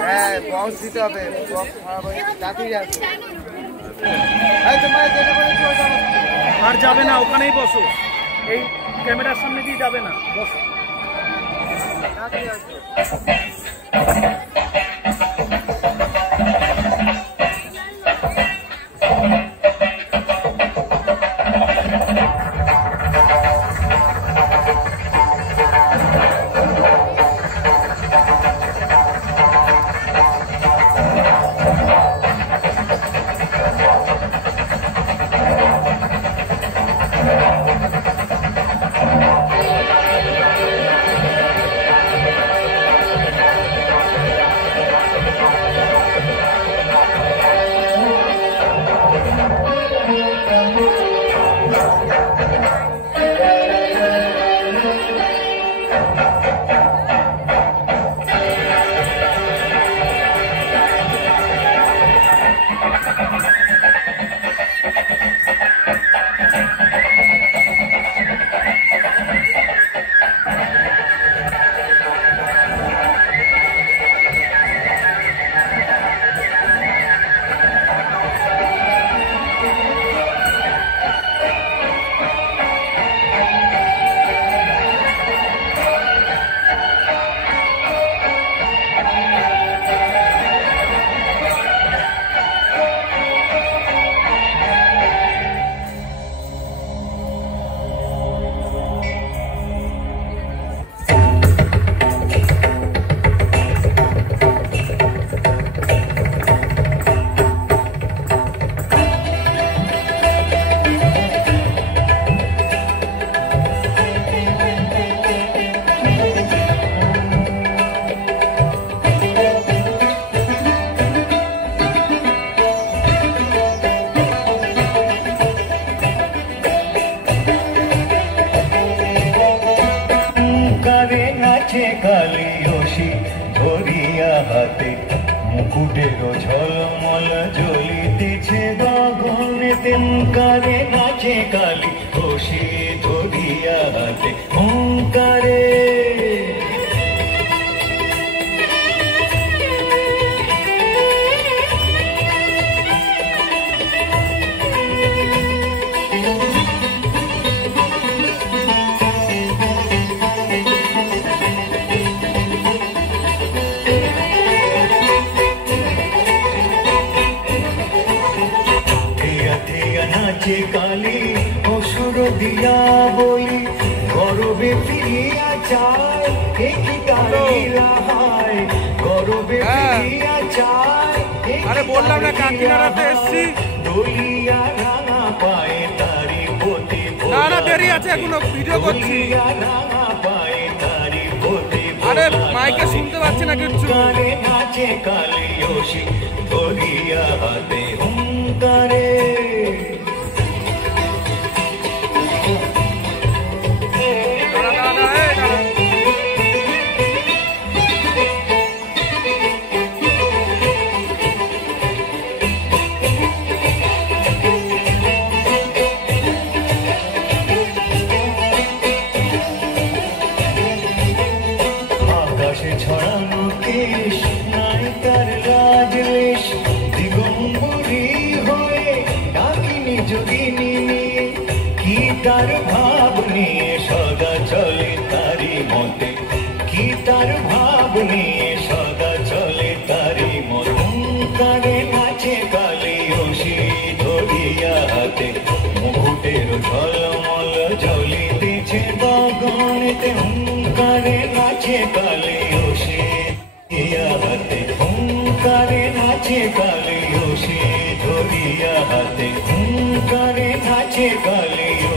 হ্যাঁ বক্স দিতে হবে, বক্স খারাপ হয়ে তাতেই যাচ্ছে। আর যাবে না, ওখানেই বসো, এই ক্যামেরার সামনে দিয়ে যাবে না, বসো। কালিয়সী ধরিয়া হাতে মুকুটের ঝলমল জ্বলিতেছে গগনেতে। ওঙ্কারে নাচে কালিয়সী ধরিয়া হাতে, ওঙ্কারে কালী অসুর দিয়া বলি গরবে ফিরিয়া চায়, কি কালিরাহায় গরবে ফিরিয়া চায়। আরে বললাম না কাকিনাড়াতে এসছি, দলিয়া রাঙা পায়ে তারি পতি, না না দেরি আছে, এখনো ভিডিও করছি। রাঙা পায়ে তারি পতি, আরে মাইকে শুনতে পাচ্ছি না কিচ্ছু। নাচে কালিয়সী ধরিয়া হাতে, ওঙ্কারে ছড়ানো কেশ নাই তার রাজলেশ, দিগম্বরী হয়ে ডাকিনি যোগিনী নিয়ে, কি তার ভাব নিয়ে সদা চলে তারি মতে, কি তার ভাব নিয়ে সদা চলে তারি মতে। ওঙ্কারে নাচে কালিয়সী ধরিয়া হাতে মুকুটের ঝলমল জ্বলিতেছে গগনেতে। ওঙ্কারে নাচে কালিয়সী হাতে, ওঙ্কারে নাচে কালিয়সী ধরিয়া হাতে, ওঙ্কারে নাচে কালিয়সী।